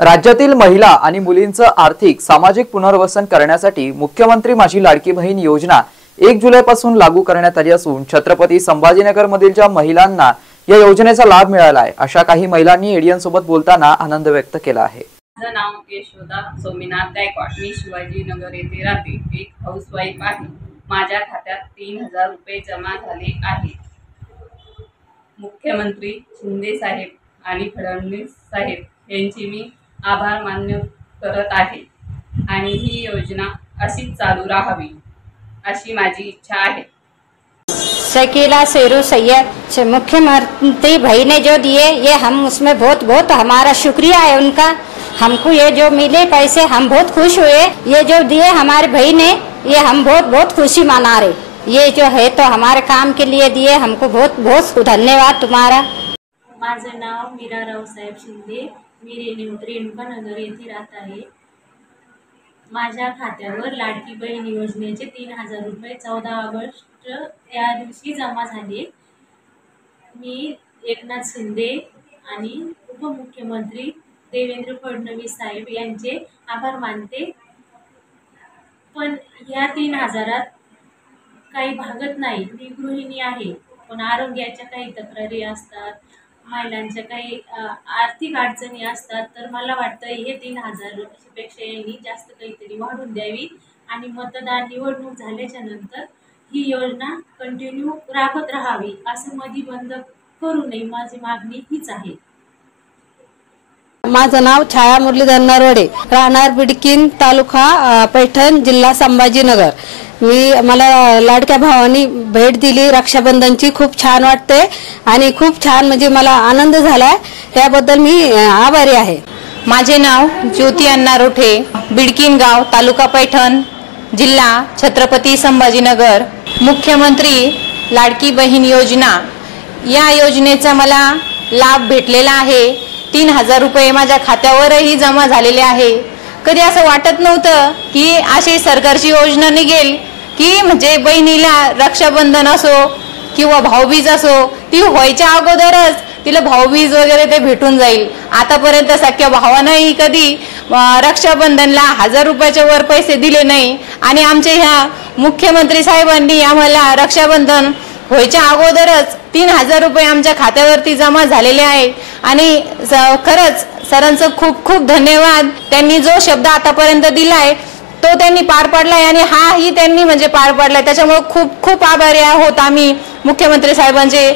राज्यातील महिला आणि मुलींचं आर्थिक सामाजिक पुनर्वसन करण्यासाठी मुख्यमंत्री माझी लाडकी बहीण योजना 1 जुलैपासून लागू करण्यात आली असून छत्रपती संभाजीनगर मधील महिलांना या योजनेचा लाभ मिळाला आहे। अशा काही महिलांनी एडीएन सोबत बोलताना आनंद व्यक्त केला आहे। माझं नाव यशोदा सोमीनाथ गायकवाड, मी शिवाजीनगर येथे राहते। एक हाऊसवाईफ आहे। माझ्या खात्यात 3000 रुपये जमा झाले आहेत। मुख्यमंत्री शिंदे साहेब आणि फडणवीस साहेब यांची मी आभार मान्य करत आहे आणि ही योजना अशीच चालू राहावी अशी माझी इच्छा आहे। शकीला शेरू सैयद, मुख्यमंत्री भाई ने जो दिए ये हम उसमें बहुत हमारा शुक्रिया है उनका। हमको ये जो मिले पैसे हम बहुत खुश हुए। ये जो दिए हमारे भाई ने ये हम बहुत खुशी मना रहे। ये जो है तो हमारे काम के लिए दिए, हमको बहुत धन्यवाद तुम्हारा। माझं नाव मीरा रावसाहेब शिंदे, मी रेणुकानगर येथे राहत आहे। माझ्या खात्यावर लाडकी बहीण योजनेचे 3000 रुपये 14 ऑगस्ट या दिवशी जमा झाले। मी एकनाथ शिंदे आणि उपमुख्यमंत्री देवेंद्र फडणवीस साहेब यांचे आभार मानते। पण या 3000 काही भागत नाही। मी गृहिणी आहे, पण आरोग्याच्या काही तक्रारी असतात, महिलांच्या काही आर्थिक अडचणी असतात, तर मला वाटतं हे 3000 पेक्षा यांनी जास्त काहीतरी वाढवून द्यावी आणि मतदान निवडणूक झाल्याच्या नंतर ही योजना कंटिन्यू राबत राहावी, असं मध्ये बंद करू नये। माझी मागणी हीच आहे। माझं नाव छाया मुरलीधर नरवडे, राहणार बिडकीन, तालुका पैठण, जिल्हा संभाजीनगर। मला लाडक्या भावानी भेट दिली रक्षाबंधनची, खूप छान वाटते आणि खूप छान म्हणजे मला आनंद झालाय, त्याबद्दल मी आभारी आहे। माझे नाव ज्योती अण्णा रोठे, बिडकीन गाव, तालुका पैठण, जिल्हा छत्रपती संभाजीनगर। मुख्यमंत्री लाडकी बहीण योजना या योजनेचा मला लाभ भेटलेला आहे। 3000 रुपये माझ्या खात्यावरही जमा झालेले आहे। कधी असं वाटत नव्हतं की अशी सरकारची योजना निघेल की म्हणजे बहिणीला रक्षाबंधन असो किंवा भाऊबीज असो, ती व्हायच्या अगोदरच तिला भाऊबीज वगैरे ते भेटून जाईल। आतापर्यंत सख्या भावानंही कधी रक्षाबंधनला 1000 रुपयाच्या वर पैसे दिले नाही आणि आमच्या ह्या मुख्यमंत्री साहेबांनी आम्हाला रक्षाबंधन व्हायच्या अगोदरच 3000 रुपये आमच्या खात्यावरती जमा झालेले आहेत आणि खरंच सरांचं खूप धन्यवाद। त्यांनी जो शब्द आतापर्यंत दिलाय तो त्यांनी पार पाडलाय आणि हाही त्यांनी म्हणजे पार पाडलाय, त्याच्यामुळे खूप आभारी आहोत आम्ही मुख्यमंत्री साहेबांचे।